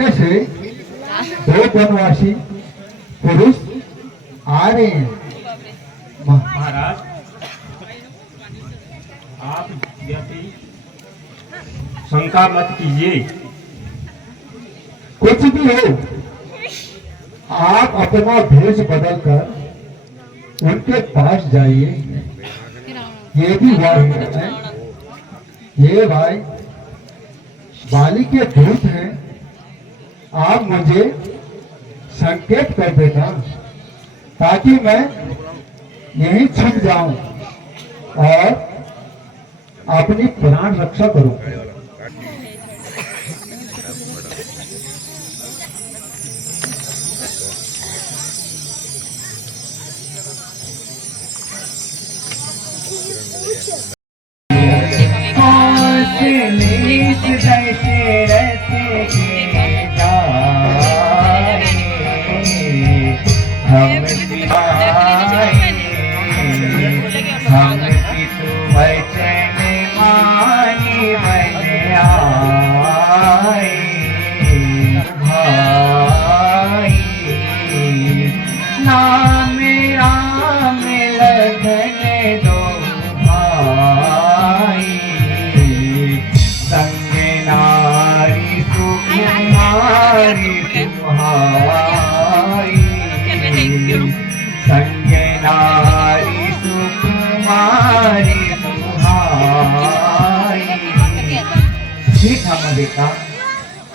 सामने से दो वनवासी पुरुष आ रहे हैं। महाराज, आप व्यक्ति शंका मत कीजिए। कुछ भी हो, आप अपना भेष बदलकर उनके पास जाइए। ये भी वाही है, ये भाई बाली के दूत हैं। आप मुझे संकेत कर देना ताकि मैं यहीं छुप जाऊं और अपनी प्राण रक्षा करूं। देखा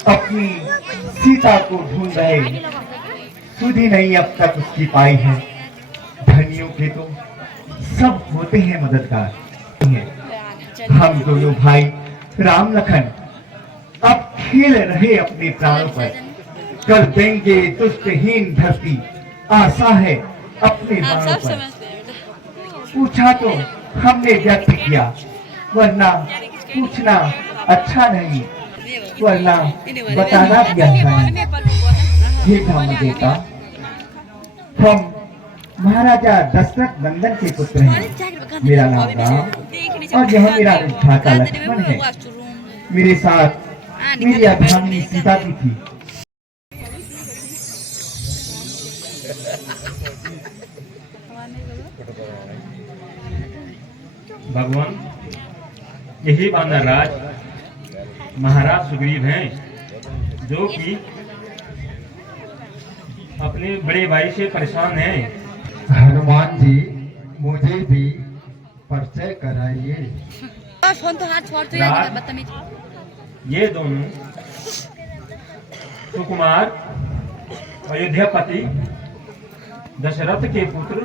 अपनी सीता को ढूंढ रहे, सुधी नहीं अब तक उसकी पाई है। धनियों के तो सब होते हैं मददगार। हम दोनों भाई राम लखन अब खेल रहे अपने प्राणों पर। कर देंगे दुष्टहीन धरती, आशा है अपने बाणों पर। पूछा तो हमने व्यक्त किया, वरना पूछना अच्छा नहीं, वरना बताना भी अच्छा नहीं। ये धर्म देता, हम महाराजा दशरथ नंदन के पुत्र हैं। मेरा नाम राम और यह मेरा भ्राता लक्ष्मण है। मेरे साथ मेरी अर्धांगिनी सीता भी थी। भगवान, यही वानर राज महाराज सुग्रीव हैं, जो कि अपने बड़े भाई से परेशान हैं। हनुमान जी, मुझे भी परिचय कराइए। फोन तो हाथ छोड़, ये दोनों सुकुमार अयोध्यापति दशरथ के पुत्र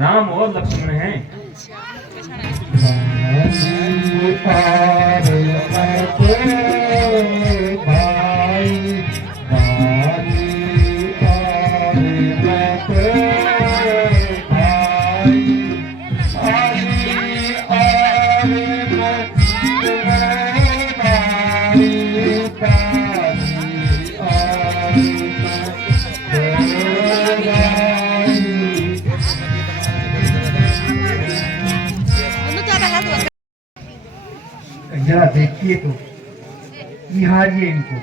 राम और लक्ष्मण हैं। जरा देखिए तो, निहारिए इनको।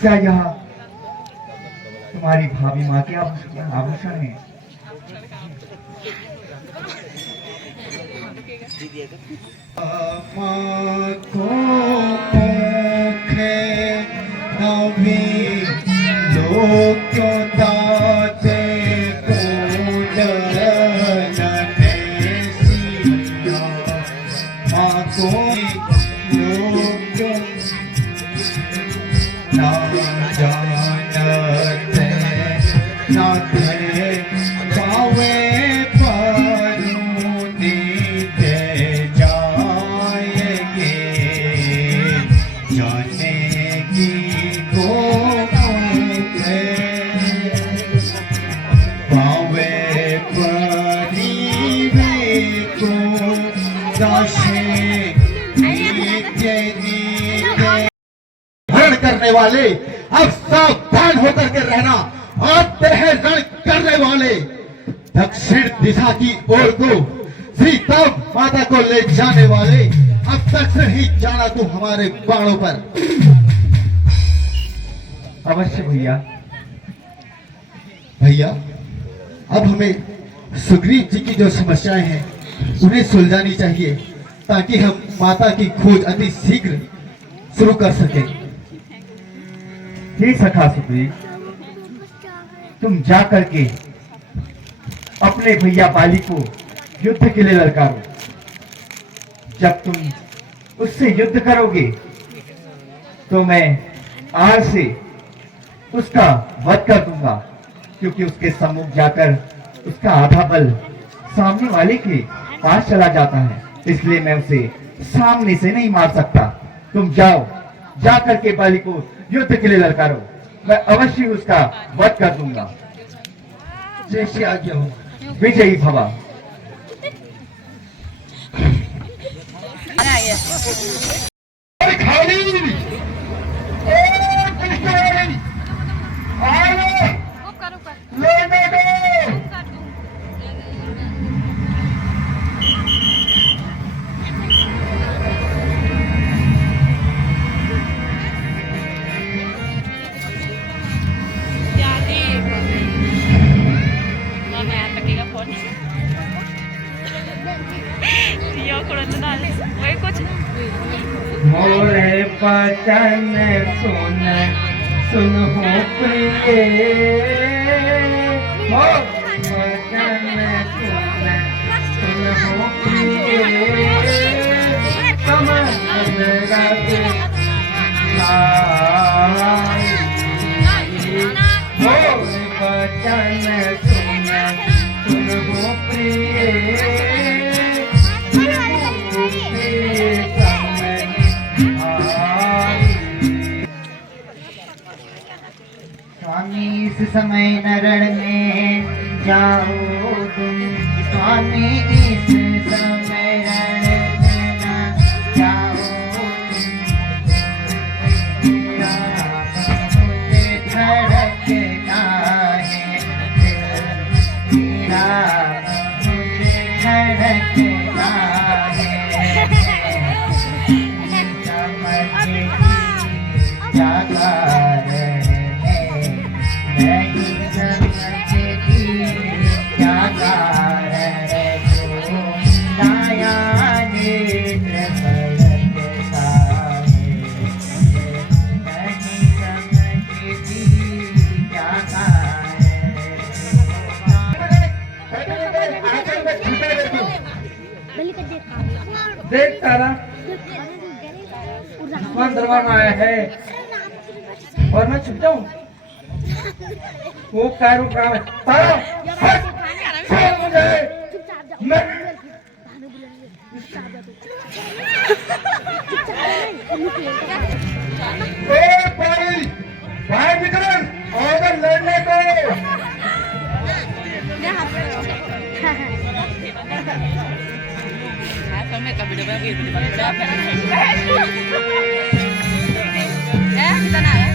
क्या यह तुम्हारी भाभी माँ के आभूषण है? करने वाले अब सावधान होकर के रहना। आते हैं रण करने वाले, दक्षिण दिशा की ओर को सीता माता को ले जाने वाले। अब दक्षिण ही जाना तू हमारे बाणों पर। अवश्य भैया। भैया अब हमें सुग्रीव जी की जो समस्याएं हैं उन्हें सुलझानी चाहिए ताकि हम माता की खोज अति शीघ्र शुरू कर सकें। हे सखा सुग्रीव, तुम जा करके अपने भैया बाली को युद्ध के लिए ललकारो। जब तुम उससे युद्ध करोगे तो मैं आज से उसका वध कर दूंगा, क्योंकि उसके सम्मुख जाकर उसका आधा बल सामने वाले के पास चला जाता है, इसलिए मैं उसे सामने से नहीं मार सकता। तुम जाओ, जा करके बाली को युद्ध के लिए ललकारो, मैं अवश्य उसका वध कर दूंगा। जैसे आज्ञा हो। विजयी भवा। मोरे बचन सुन सुन हो प्रिय, मोरे बचन सुन सुन हो प्रिय, समझ रखे मोरे बचन सुन सुन हो प्रिय, स्वामी इस समय नरण में जाओ तुम, स्वामी इस समय रण में न जाओ तुम, मुझे धड़कना है मेरा, मुझे धड़कना है, समझ जागा नहीं समझती क्या कारण जो लाया नेत्र पलटता है, नहीं समझती क्या कारण। देख तारा, दुश्मन दरबार में आया है और मैं छुप जाऊं? वो कारू काम है। तारा, हट, छोड़ मुझे। मैं भाई, भाई विक्रम, ऑर्डर लड़ने को। kita na ya.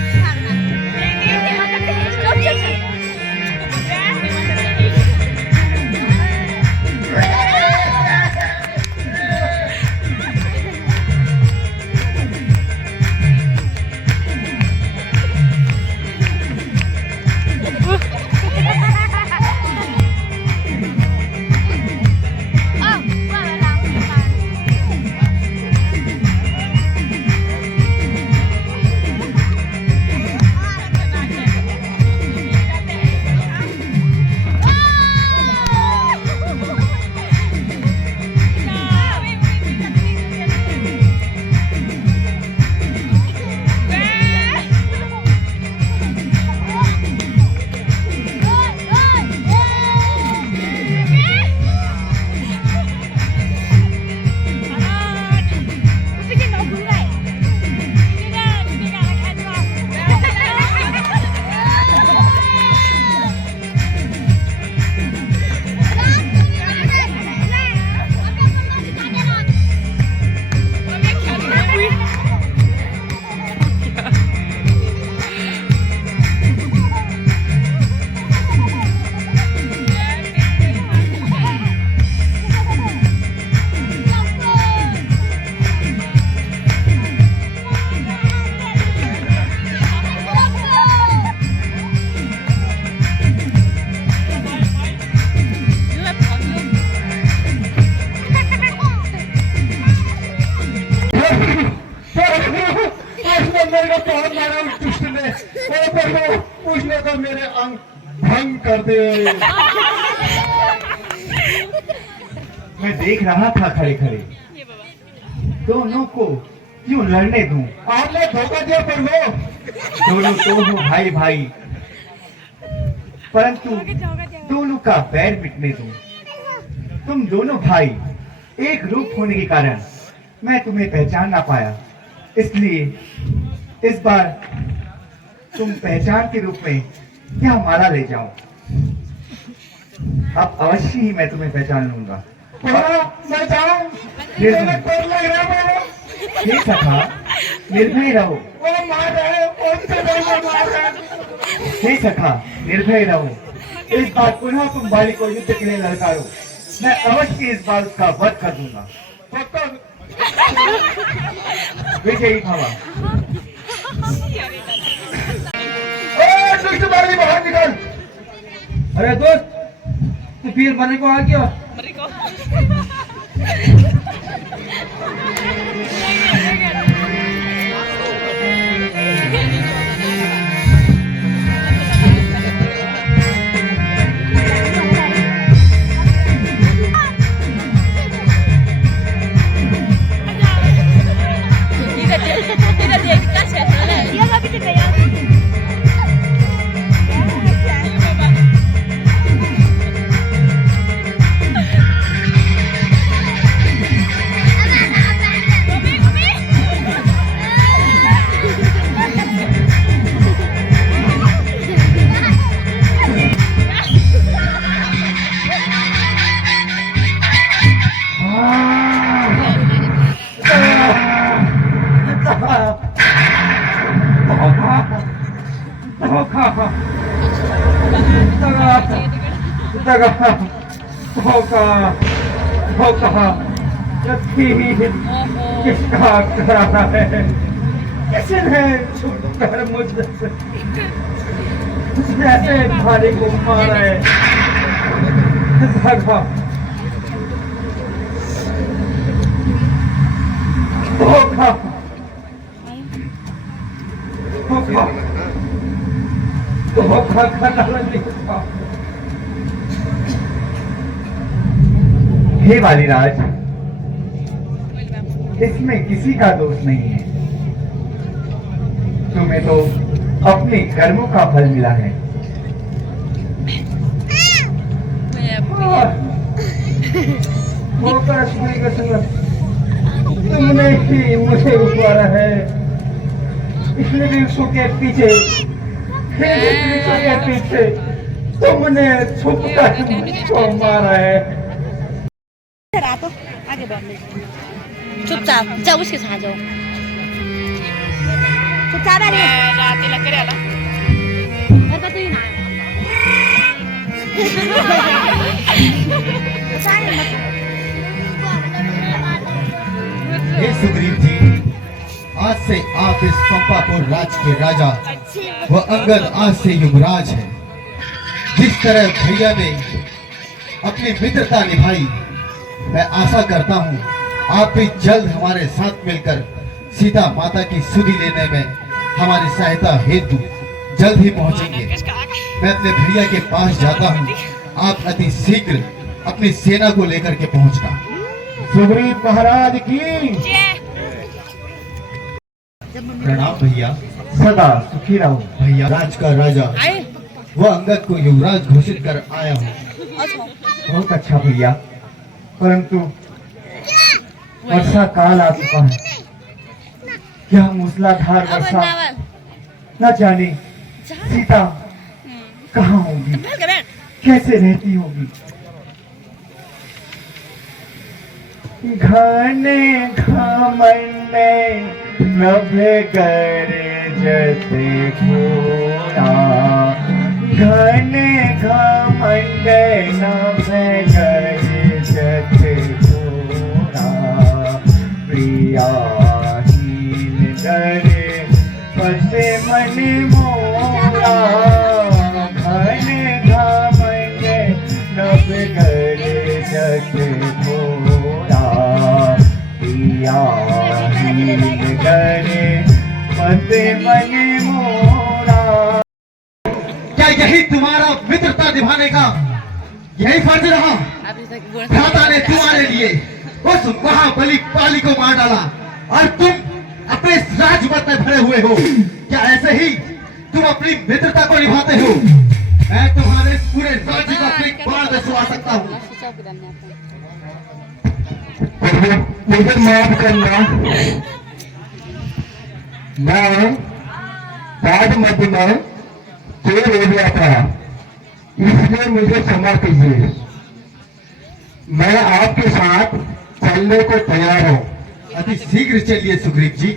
मेरे अंग भंग कर दे। मैं देख रहा था खड़े खड़े दोनों को क्यों लड़ने दूं। आपने धोखा दिया पर वो दोनों तो हो भाई भाई, परंतु दोनों का बैर मिटने दूं। तुम दोनों भाई एक रूप होने के कारण मैं तुम्हें पहचान ना पाया, इसलिए इस बार तुम पहचान के रूप में क्या माला ले जाओ। अब अवश्य ही मैं तुम्हें पहचान लूंगा। मैं जाऊं? हे सखा, निर्भय रहो। हे सखा, निर्भय रहो। इस बार पुनः तुम बाली को युद्ध के लिए ललकारो, मैं अवश्य इस बार उसका वध कर दूंगा। विजयी भवा। बाहर निकल। अरे दोस्त, तू फिर मरने को आ गया? Tidak dia dikasih soalnya. Dia nggak bisa kayak. किसका करा है? किसने छुपकर मुझसे ऐसे भारी को मारा है? धोखा धोखा धोखा धोखा खाना लिखा। हे वालीराज, इसमें किसी का दोष नहीं है। तुम्हें तो अपने कर्मों का फल मिला है। तुमने ही मुझे उतारा है, इसलिए वृक्षों के पीछे के पीछे तुमने छुपकर मुझको मारा है। आगे बढ़ने चुपचाप जाओ उसके साथ जाओ चुपचाप है रात लग रहा है तो ही ना हे सुग्रीव जी, आज से आप इस पंपापुर राज के राजा व अंगद आज से युवराज है। जिस तरह भैया ने अपनी मित्रता निभाई, मैं आशा करता हूँ आप भी जल्द हमारे साथ मिलकर सीता माता की सुधि लेने में हमारी सहायता हेतु जल्द ही पहुँचेंगे। मैं अपने भैया के पास जाता हूँ, आप अति शीघ्र अपनी सेना को लेकर के पहुँचना। सुग्रीव महाराज की प्रणाम भैया। सदा सुखी रहो। भैया, राज का राजा वो अंगद को युवराज घोषित कर आया हूँ। बहुत अच्छा भैया, परंतु वर्षा काल आ चुका है। क्या मूसलाधार वर्षा, न जाने सीता कहाँ होगी, कैसे रहती होगी। घने घमंडे नभे करे जते घोड़ा, घने घमंडे नभे करे जते घोड़ा। प्रियाहीन डरे फसे मन मोरा, घने घमंडे नभे करे जते घोड़ा। प्रियाहीन डरे फसे मन मोरा। क्या यही तुम्हारा मित्रता निभाने का यही फर्ज रहा? भ्राता ने तुम्हारे लिए उस महाबली पाली को मार डाला और तुम अपने राजमत में भरे हुए हो। क्या ऐसे ही तुम अपनी मित्रता को निभाते हो? मैं तुम्हारे इस पूरे राज्य को अपनी बाढ़ में सुहा सकता हूँ। मुझे माफ करना, मैं राजमत में चोर हो गया था, इसलिए मुझे क्षमा कीजिए। मैं आपके साथ चलने को तैयार हूँ। अति शीघ्र चलिए सुग्रीव जी।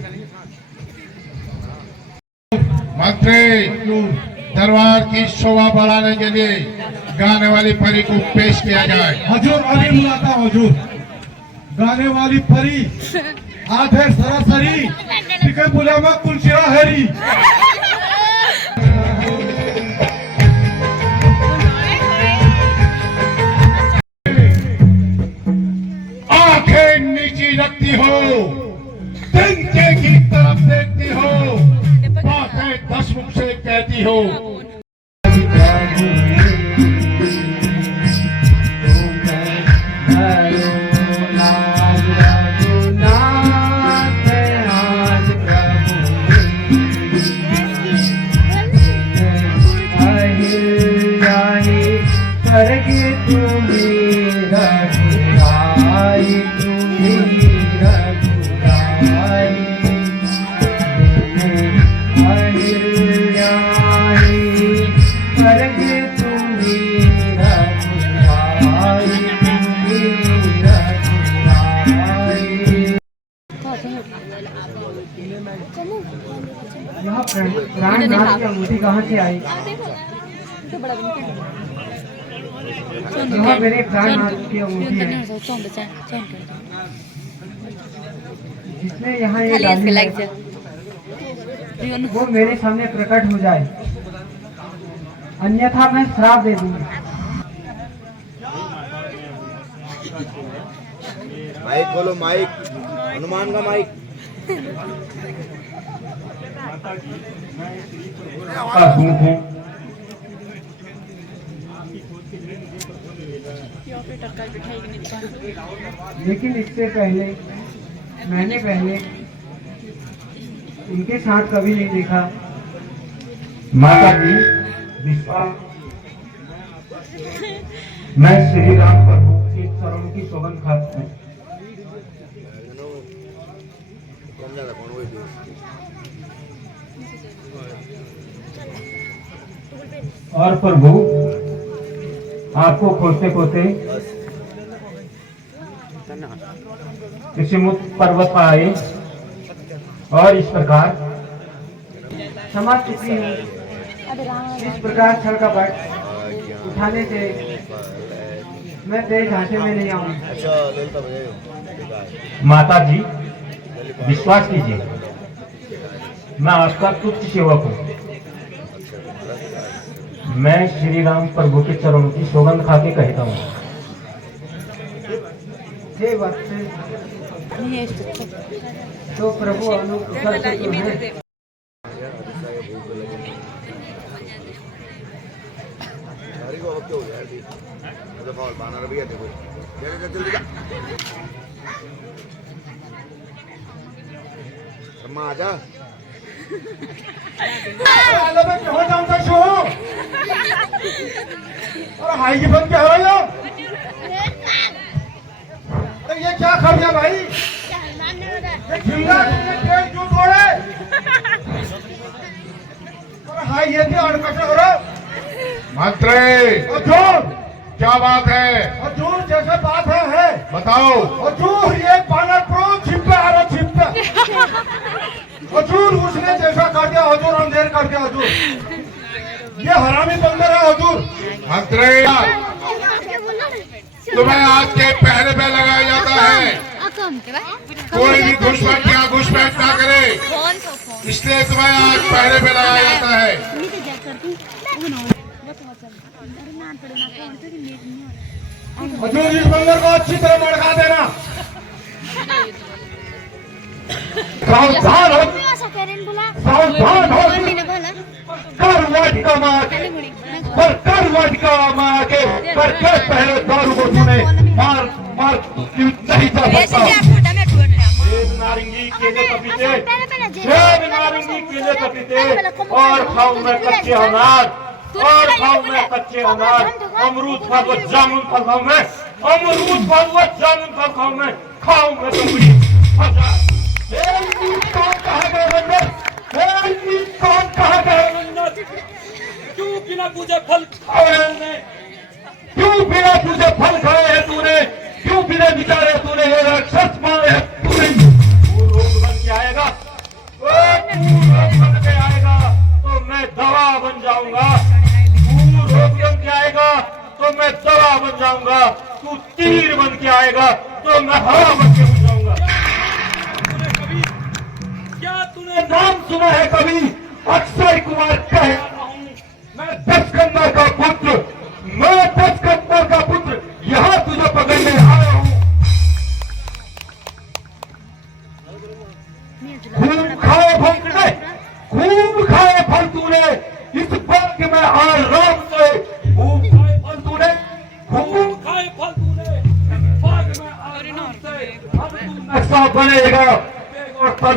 मंत्री, दरबार की शोभा बढ़ाने के लिए गाने वाली परी को पेश किया जाए। हजूर अभी बुलाता हूँ हजूर। गाने वाली परी आधे सरासरी टिके बुलावा कुलचिरा हरी। आंखें नीची रखती हो, तिनके की तरफ देखती हो, बातें दस मुख से कहती हो। प्राणनाथ की अंगूठी कहाँ से आई? यहाँ मेरे प्राणनाथ की अंगूठी है, जिसने यहाँ ये डाली है, वो मेरे सामने प्रकट हो जाए, अन्यथा मैं श्राप दे दूंगी। माइक खोलो, माइक, हनुमान का माइक। लेकिन इससे पहले मैंने इनके साथ कभी नहीं देखा। माता जी, विश्वास, मैं श्री राम प्रभु के चरणों की सौगंध खाता हूँ। और प्रभु, आपको खोजते खोजते किसी मुक्त पर्वत पर आए और इस प्रकार क्षमा चुकी हूँ। इस प्रकार छल का पट उठाने से मैं तेज झांसे में नहीं आऊंगी। माता जी, विश्वास कीजिए, मैं आपका तुच्छ सेवक हूँ। मैं श्री राम प्रभु के चरणों की सौगंध खा के कहता हूँ। हे वत्स, तो प्रभु अनुग्रह से तो है। आजा और हाई बन क्या हो लो? ये क्या खा गया भाई? ये खिल्ला तुमने क्यों तोड़े? और हाई ये भी अड़कट हो रहा। मंत्री, हजूर, क्या बात है? हजूर जैसे बात है बताओ। हजूर ये बानर प्रो छिपे आ रहा छिपे। हजूर उसने जैसा कर दिया हजूर, अंधेर कर दिया हजूर। ये हरामी बंदर है हजूर। मंत्री, तुम्हें आज के पहरे पे लगाया जाता है। कोई भी घुसपैठ या घुसपैठ ना करे, इसलिए तुम्हें आज पहरे पे लगाया जाता है। हजूर इस बंदर को अच्छी तरह भड़का देना। सावधान हो, सावधान हो। करके पहले दारू को तूने मार मार नहीं जा सकता। नारंगी केले पपीते, सेब नारंगी केले पपीते, और खाऊं मैं कच्चे अनार, और खाऊं मैं कच्चे अनार, अमरूद फल व जामुन फल खाऊं मैं, अमरूद फल व जामुन फल खाऊं मैं, खाऊं मैं कबड़ी। कौन कहा गया बंदर? कौन कहा गया? क्यों बिना पूजे फल खाए तूने? क्यों बिना तुझे फल खाए है तूने? क्यों बिना विचारे तूने ये राक्षस मारे है तूने? वो रोग बन के आएगा, वो रोग बन के आएगा तो मैं दवा बन जाऊंगा। तू रोग बन के आएगा तो मैं दवा बन जाऊंगा। तू तीर बन के आएगा तो मैं हवा बन के बन जाऊंगा। क्या तूने नाम सुना है कभी? अक्षय कुमार कहे मैं 10 कन्नड़ का पुत्र, मैं 10 कन्नड़ का पुत्र यहाँ तुझे पकड़ने आया हूँ। खूब खाए फल तूने, खूब खाए फल तूने, इस बात के मैं आराम से खूब खाए फल तूने, खूब खाए फल तूने, बाद में आराम से अब तू नक्शा बनेगा और तब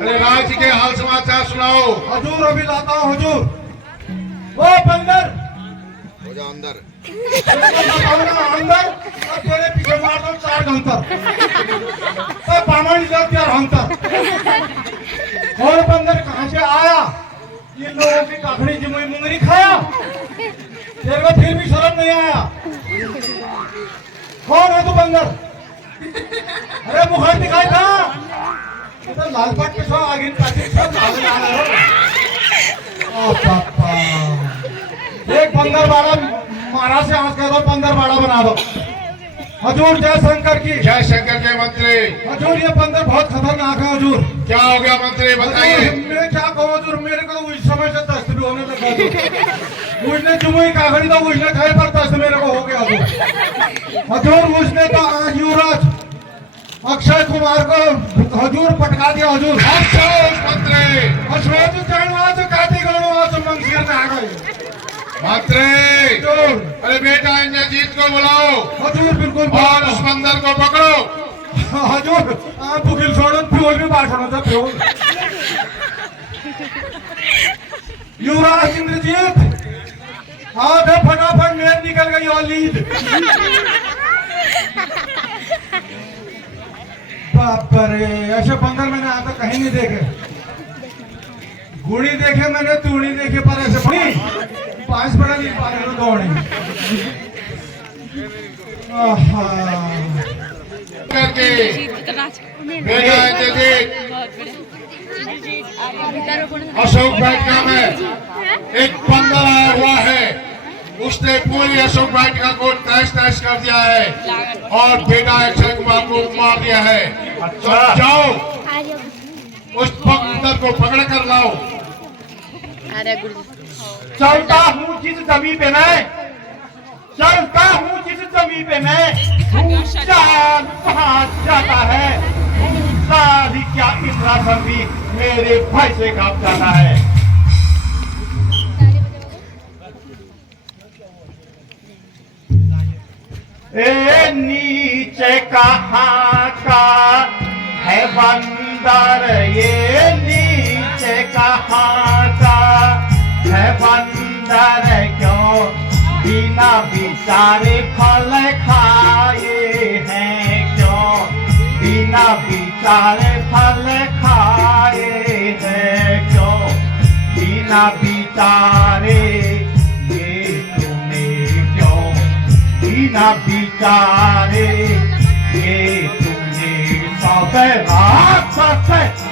अरे राज्य के हाल समाचार सुनाओ। हजूर अभी लाता हूँ हजूर। वो बंदर हो जा अंदर। अंदर और तेरे पीछे मार दो 4 घंटा तो पामानी लग गया अंतर। कौन बंदर कहाँ से आया? इन लोगों की काखड़ी जिमुई मुंगरी खाया, तेरे को फिर भी शर्म नहीं आया? कौन है तू बंदर? अरे मुखर दिखाई था तो लालपट पे आगे सब पापा एक बंदर बाड़ा मारा से आंख कर दो, बंदर बाड़ा बना दो। हजूर जय शंकर की। जय शंकर के मंत्री। हजूर ये बंदर बहुत खतरनाक है हजूर। क्या हो गया मंत्री बताइए। मैं क्या कहूँ हजूर, मेरे को उस समय से दस्त भी होने लगा। उसने जुमुई काखड़ी तो उसने खाए पर दस्त मेरे को हो गया हजूर। उसने तो आज युवराज अक्षय कुमार को हजूर पटका दिया हजूर। मंत्री अशोक चढ़वा से काटी गणवा से मंगसिर में आ गए मंत्री। हजूर। अरे बेटा इंद्रजीत को बुलाओ हजूर बिल्कुल और उस बंदर को पकड़ो। हजूर आप बुकिल छोड़ो फ्यूल भी बांटना था फ्यूल। युवराज इंद्रजीत आप फटाफट नेर निकल गई और लीड। बाप रे ऐसे बंदर मैंने आज तक कहीं नहीं देखे। गुड़ी देखे मैंने, तूड़ी देखे, पर ऐसे नहीं 5 बड़ा नहीं पा रहे दौड़े। करके बेटा इंद्रजीत अशोक वाटिका में एक बंदर आया हुआ है। उसने पूरी अशोक वाटिका को तहस नहस कर दिया है और बेटा अक्षय कुमार को मार दिया है। तो जाओ उस बंदर को पकड़ कर लाओ। चलता हूँ जिस जमीन पे मैं, चलता हूँ जिस जमीन पे मैं, चांद वहाँ जाता है, सारी क्या इंद्रासन भी मेरे भाई से कांप जाता है। ए नीचे कहाँ का है बंदर, ये नीचे कहाँ का है बंदर, क्यों बिना बिचारे फल खाए हैं, क्यों बिना बिचारे फल खाए हैं, क्यों बिना बिचारे ये तूने क्यों बिना बिचारे ये तुमने सब राक्षस